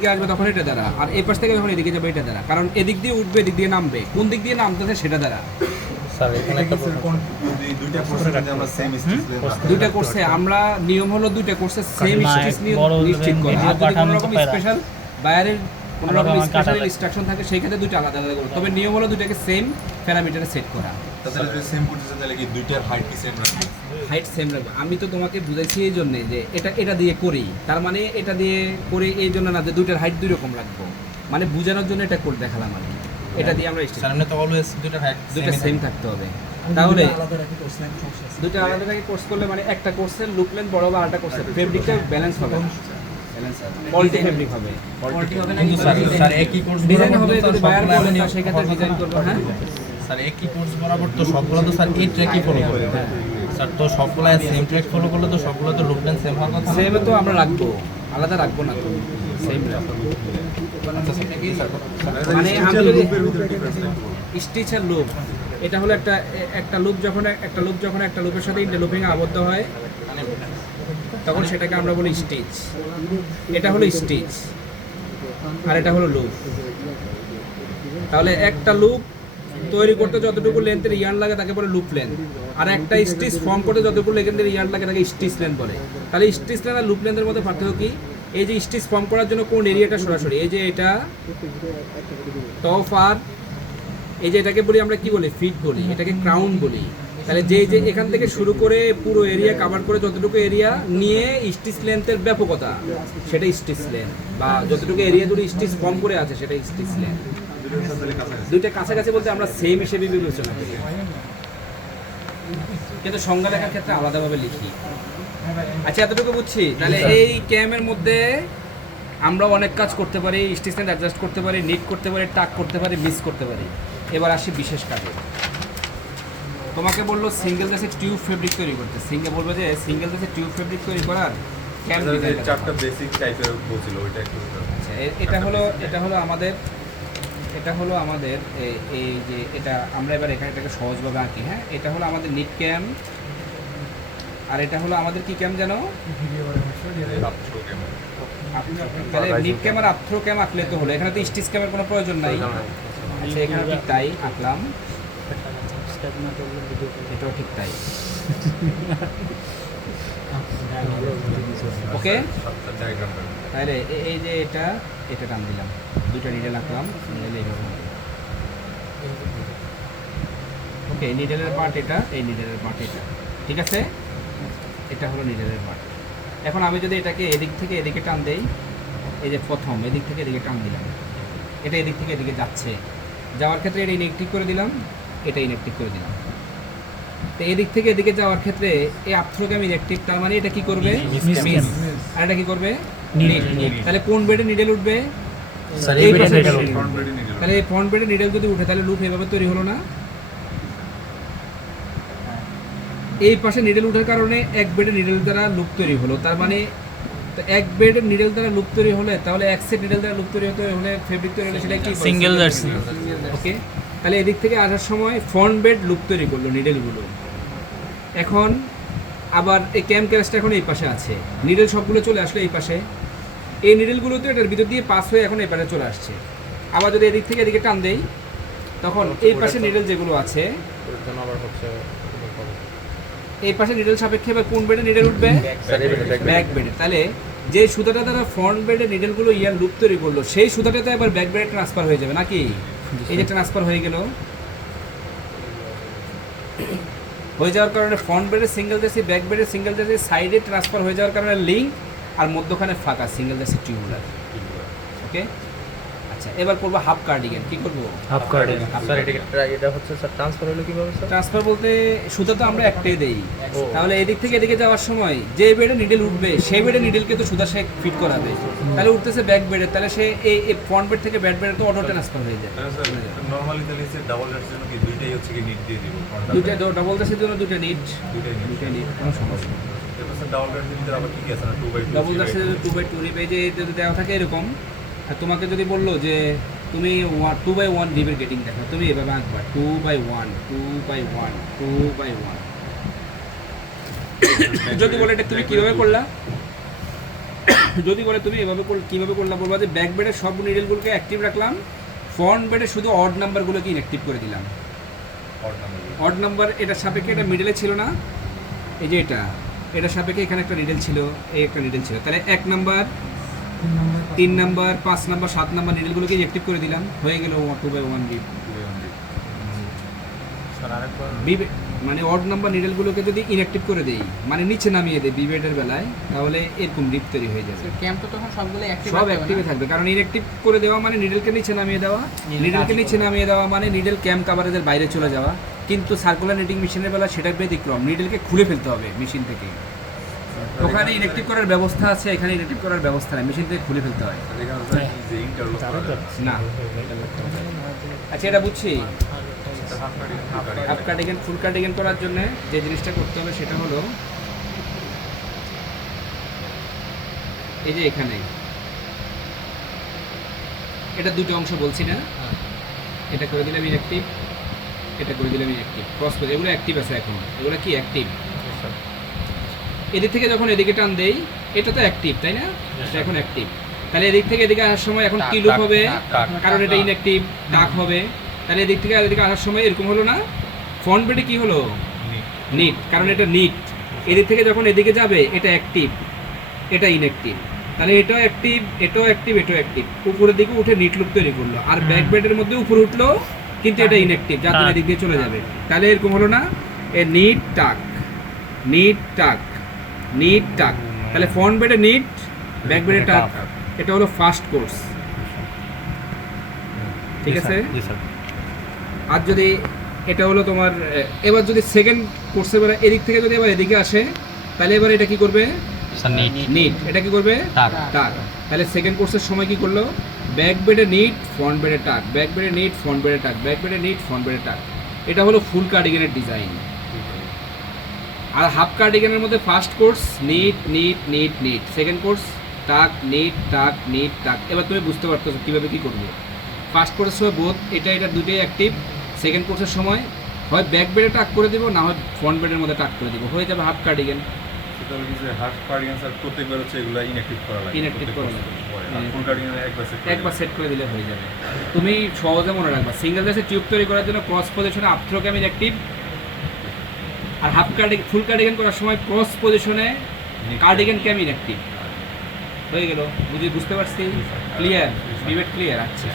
দিকে আসবে তখন এটা দ্বারা, আর এই পাশ থেকে যখন এদিকে যাবে এটা দ্বারা, কারণ এদিক দিয়ে উঠবে এদিক দিয়ে নামবে, কোন দিক দিয়ে নামতেছে সেটা দ্বারা। দুইটা কোর্সে আমরা নিয়ম হলো দুইটা কোর্সে সেম স্টিচ নিশ্চিত করা। আর যদি কোনো রকম স্পেশাল বাইরের কোনো রকম স্পেশাল ইনস্ট্রাকশন থাকে সেই ক্ষেত্রে দুইটা আলাদা আলাদা করবে, তবে নিয়ম হলো দুইটাকে সেম প্যারামিটারে সেট করা। তাহলে যদি সেম করতেছে তাহলে কি দুইটার হাইট কি সেম রাখবে? হাইট সেম রাখবে। আমি তো তোমাকে বুঝাইছি এই জন্যে যে এটা দিয়ে করি, তার মানে এটা দিয়ে করে এই জন্য না যে দুইটার হাইট দুই রকম রাখবো, মানে বোঝানোর জন্য এটা করে দেখালাম আর কি। এটা দিয়ে আমরা সামনে তো অলওয়েজ দুইটার হাইট দুইটা সেম থাকতে হবে। তাহলে দুইটা আলাদা রাখি কোর্স করলে মানে একটা কোর্সের লুপ লেন্থ বড় হবে, আরেকটা কোর্সের ফেব্রিকটা ব্যালেন্স হবে, কোয়ালিটি ফেব্রিক হবে, কোয়ালিটি হবে না। স্যার একই কোর্স ডিজাইন হবে যদি বায়ার বলে না সেই ক্ষেত্রে ডিজাইন করব। হ্যাঁ স্যার একই কোর্স বরাবর তো সবগুলো তো স্যার এই ট্র্যাকই ফলো করে। স্যার তো সবগুলো সেম ট্র্যাক ফলো করলে তো সবগুলো তো লুপ লেন্থ সেম হওয়ার কথা। সেম তো আমরা রাখবো, আলাদা রাখবো না তো, সেম রাখবো। মানে আমি যদি স্টিচ আর লুপ, এটা হলো একটা লুপ যখন একটা লুপের সাথে ইন্টারলুপিং আবদ্ধ হয় তখন সেটাকে আমরা বলি স্টিচ। এটা হলো স্টিচ আর এটা হলো লুপ। তাহলে একটা লুপ তৈরি করতে যতটুকু লেন্থের ইয়ার্ন লাগে তাকে বলে লুপ লেন্থ, আর একটা স্টিচ ফর্ম করতে যতটুকু লেন্থের ইয়ার্ন লাগে তাকে স্টিচ লেন্থ বলে। তাহলে স্টিচ লেন্থ আর লুপ লেন্থের মধ্যে পার্থক্য কি? এই যে স্টিচ ফর্ম করার জন্য কোন এরিয়াটা সরাসরি, এই যে এটা টপ, আর এই যে এটাকে বলি আমরা কি বলি, ফিট বলি, এটাকে ক্রাউন বলি। তাহলে যে এখান থেকে শুরু করে পুরো এরিয়া কভার করে যতটুকু এরিয়া নিয়ে স্টিচ লেন্থের ব্যাপকতা সেটা স্টিচ লেন্থ, বা যতটুকু এরিয়া জুড়ে স্টিচ ফর্ম করে আছে সেটা স্টিচ লেন্থ। দুইটা কাছাকাছি বলতে আমরা সেম হিসেবে বিবেচনা করি, কিন্তু সংজ্ঞা লেখার ক্ষেত্রে আলাদাভাবে লিখি। আচ্ছা এতটুকু বুঝছি। তাহলে এই ক্যামের মধ্যে আমরা অনেক কাজ করতে পারি, স্টিচ লেন্থ অ্যাডজাস্ট করতে পারি, নিট করতে পারি, টাক করতে পারি, মিস করতে পারি। এবার আসি বিশেষ কাজে। তোমাকে বললো সিঙ্গেল গ্লাসে টিউব ফেব্রিক তৈরি করতে, বলবো যে সিঙ্গেল গ্লাসে টিউব ফেব্রিক তৈরি করার ক্যাম ডিজাইন, চারটা বেসিক টাইপের বলছিল ওইটা একটু। আচ্ছা এটা হলো আমাদের এই যে এটা আমরা এবার এখানে এটাকে সহজভাবে আঁকি। হ্যাঁ, এটা হলো আমাদের নিট ক্যাম, আর এটা হলো আমাদের কি ক্যাম জানো? তাহলে নিট ক্যাম আর আফথ্রো ক্যাম আঁকলে তো হলো, এখানে তো স্টিচ ক্যামের কোনো প্রয়োজন নাই। আচ্ছা এখানে ঠিক তাই আঁকলাম, এটাও ঠিক তাই। ওকে, তাহলে এই যে এটা টান দিলাম, দুইটা নিডেল আঁকলাম, ওকে। নিডেলের পার্ট এটা, এই নিডেলের পার্ট এটা, ঠিক আছে। এটা হলো নিডেলের পার্ট। এখন আমি যদি এটাকে এদিক থেকে এদিকে টান দেই, এই যে প্রথম এদিক থেকে এদিকে টান দিলাম, এটা এদিক থেকে এদিকে যাচ্ছে, যাওয়ার ক্ষেত্রে এটা ইনেকটিভ করে দিলাম, এটা ইনেকটিভ করে দিলাম। তো এদিক থেকে এদিকে যাওয়ার ক্ষেত্রে এই আফথ্রোগ্যাম ইনেকটিভ, তার মানে এটা কি করবে? মিস। আর এটা কি করবে? নিট। তাহলে কোন বেডে নিডেল উঠবে? তাহলে এই ফ্রন্ট বেডে নিডেল যদি উঠে তাহলে লুপ এভাবে তৈরি হলো না? এই পাশে নিডেল উঠার কারণে এক বেডে নিডেল দ্বারা লুপ তৈরি হলো, তার মানে এক বেডের নিডেল দ্বারা লুপ তৈরি হলে তাহলে এক সেট নিডেল দ্বারা লুপ তৈরি হতে হলে ফেব্রিক তৈরি হলে সেটা কি? Single jersey. ওকে, তাহলে এদিক থেকে আসার সময় ফ্রন্ট বেড লুপ তৈরি করলো নিডেলগুলো। এখন আবার এই ক্যাম ক্যারেজটা এখন এই পাশে আছে, নিডেল সবগুলো চলে আসলো এই পাশে, এই নিডেলগুলো তো এটার ভিতর দিয়ে পাস হয়ে এখন এই পাশে চলে আসছে। আবার যদি এদিক থেকে এদিকে টান দেই তখন এই পাশে নিডেল যেগুলো আছে এই পাশে নিডেল সাপেক্ষে এবার কোন বেডে নিডেল উঠবে? ব্যাক বেডে। তাহলে যে সুতাটা দ্বারা ফ্রন্ট বেডে নিডেলগুলো লুপ তৈরি করলো সেই সুতাটাতে এবার ব্যাক বেডে ট্রান্সফার হয়ে যাবে নাকি? এই যে ট্রান্সফার হয়ে গেল, হয়ে যাওয়ার কারণে ফ্রন্ট বেডে সিঙ্গেল জার্সি, ব্যাক বেডে সিঙ্গেল জার্সি, সাইডে ট্রান্সফার হয়ে যাওয়ার কারণে লিঙ্ক, আর মধ্যখানে ফাঁকা সিঙ্গেল জার্সি টিউবুলার। ওকে, আচ্ছা এবার করবো হাফ কার্ডিগান। কি করবো? Half cardigan. স্যার এটা হচ্ছে স্যার ট্রান্সফার হলো কিভাবে স্যার? ট্রান্সফার বলতে সুতা তো আমরা একটাই দেই, তাহলে এদিক থেকে এদিকে যাওয়ার সময় যে বেডে নিডেল উঠবে সেই বেডে নিডেলকে তো সুতা সে ফিট করাবে, তাহলে উঠতেছে ব্যাক বেডে, তাহলে সে এই ফ্রন্ট বেড থেকে ব্যাক বেডে তো অটো ট্রান্সফার হয়ে যায়। নরমালি তাহলে ডাবল জার্সির জন্য কি দুইটাই হচ্ছে কি নিট দিয়ে দিব? দুইটা ডাবল জার্সির জন্য দুইটা নিট, কোনো সমস্যা নেই। ডাবল জার্সির ভিতরে আবার কি কি আছে না 2x2? ডাবল জার্সি 2x2 রিপ, এই যে যদি দেওয়া থাকে এরকম, আর তোমাকে যদি বললো যে তুমি 2x1 রিপের গেটিং দেখো, তুমি এভাবে আঁকবা 2x1 2x1 2x1। যদি বলে এটা তুমি কীভাবে করলা? যদি বলে তুমি এভাবে কীভাবে করলাম, বলবা যে ব্যাক বেডের সব নিডেলগুলোকে অ্যাক্টিভ রাখলাম, ফ্রন্ট বেডে শুধু অড নাম্বারগুলোকে ইনঅ্যাক্টিভ করে দিলাম। অড নাম্বার এটার সাপেক্ষে এটা মিডলে ছিল না, এই যে এটার সাপেক্ষে এখানে একটা নিডেল ছিল, এই একটা নিডেল ছিল, তাহলে 1 নাম্বার 3 নাম্বার 5 নাম্বার 7 নাম্বার নিডেলগুলোকে অ্যাক্টিভ করে দিলাম, হয়ে গেল 2/1 বিপ। মানে অড নাম্বার নিডেলগুলোকে যদি ইনঅ্যাক্টিভ করে দেই, মানে নিচে নামিয়ে দেই বিবেটের বেলায়, তাহলে এরকম ডিপ তৈরি হয়ে যাবে। ক্যাম্প তো তখন সবগুলো অ্যাক্টিভ সব অ্যাক্টিভে থাকবে, কারণ ইনঅ্যাক্টিভ করে দেওয়া মানে নিডেলকে নিচে নামিয়ে দেওয়া, নিডেলকে নিচে নামিয়ে দেওয়া মানে নিডেল ক্যাম্প কাভারেজের বাইরে চলে যাওয়া। কিন্তু সার্কুলার নিটিং মেশিনের বেলা সেটা ব্যতিক্রম, নিডেলকে খুলে ফেলতে হবে মেশিন থেকে। ওখানে ইনঅ্যাক্টিভ করার ব্যবস্থা আছে, এখানে ইনঅ্যাক্টিভ করার ব্যবস্থা নেই, মেশিন থেকে খুলে ফেলতে হয় না। আচ্ছা, এটা বুঝছি। হাফ কার্ডিগান ফুল কার্ডিগান করার জন্য যে জিনিসটা করতে হবে সেটা হলো এই যে এখানে এটা দুটো অংশ বলছি না, এটা করে দিলাম ইনঅ্যাক্টিভ, এটা করে দিলাম ইনঅ্যাক্টিভ, ক্রস করে এগুলো অ্যাক্টিভ আছে এখন, এগুলো কি অ্যাক্টিভ। এদিক থেকে যখন এদিকে টান দেই, এটা তো অ্যাক্টিভ তাই না, এটা এখন অ্যাক্টিভ। তাহলে এদিক থেকে এদিকে আসার সময় এখন কি লুপ হবে, কারণ এটা ইনঅ্যাক্টিভ, টাক হবে। তাহলে এদিক থেকে এদিকে আসার সময় এরকম হলো না, ফ্রন্ট বেডে কি হলো নিট, কারণ এটা নিট। এদিক থেকে যখন এদিকে যাবে এটা অ্যাক্টিভ, এটা ইনঅ্যাক্টিভ। তাহলে এটাও অ্যাক্টিভ, এটাও অ্যাক্টিভ, এটাও অ্যাক্টিভ, উপরের দিকে উঠে নিট লুপ তৈরি করলো। আর ব্যাক বেডের মধ্যে উপরে উঠলো, কিন্তু এটা ইনঅ্যাক্টিভ, যার জন্য এদিক দিয়ে চলে যাবে। তাহলে এরকম হলো না, এ NEET tuck, knit tuck, knit টাক। তাহলে ফ্রন্ট বেডে নিট, ব্যাক বেডে টাক। এটা হলো ফার্স্ট কোর্স, ঠিক আছে। আর যদি এটা হলো তোমার, এবার যদি সেকেন্ড কোর্সের বেলা এদিক থেকে যদি এবার এদিকে আসে, তাহলে এবার এটা কি করবে, নিট। এটা কি করবে, টাক। তাহলে সেকেন্ড কোর্সের সময় কি করলো, ব্যাক বেডে নিট, ফ্রন্ট বেডে টাক, ব্যাক বেডে নিট, ফ্রন্ট বেডে টাক, ব্যাক বেডে নিট, ফ্রন্ট বেডে টাক। এটা হলো ফুল কার্ডিগানের ডিজাইন। আর হাফ কার্ডিগানের মধ্যে first course knit knit knit knit, second course tuck knit tuck knit tuck. এবার তুমি বুঝতে পারতেছো কীভাবে কী করবে। ফার্স্ট কোর্সের সময় বোধ এটা দুটোই অ্যাক্টিভ, সেকেন্ড কোর্সের সময় হয় ব্যাক বেডে টাক করে দিব, না হয় ফ্রন্ট বেডের মধ্যে টাক করে দিব, হয়ে যাবে হাফ কার্ডিগান। একবার সেট করে দিলে হয়ে যাবে। তুমি সহজে মনে রাখবা, সিঙ্গেল ড্রেসে টিউব তৈরি করার জন্য ক্রস পজিশনে আপ থ্রো ক্যাম ইনঅ্যাক্টিভ, আর হাফ কার্ডিগান ফুল কার্ডিগান করার সময় ক্রস পজিশনে কার্ডিগান ক্যাম ইনঅ্যাক্টিভ। হয়ে গেল, বুঝতে পারছি? ক্লিয়ার, বিবেট ক্লিয়ার। আচ্ছা।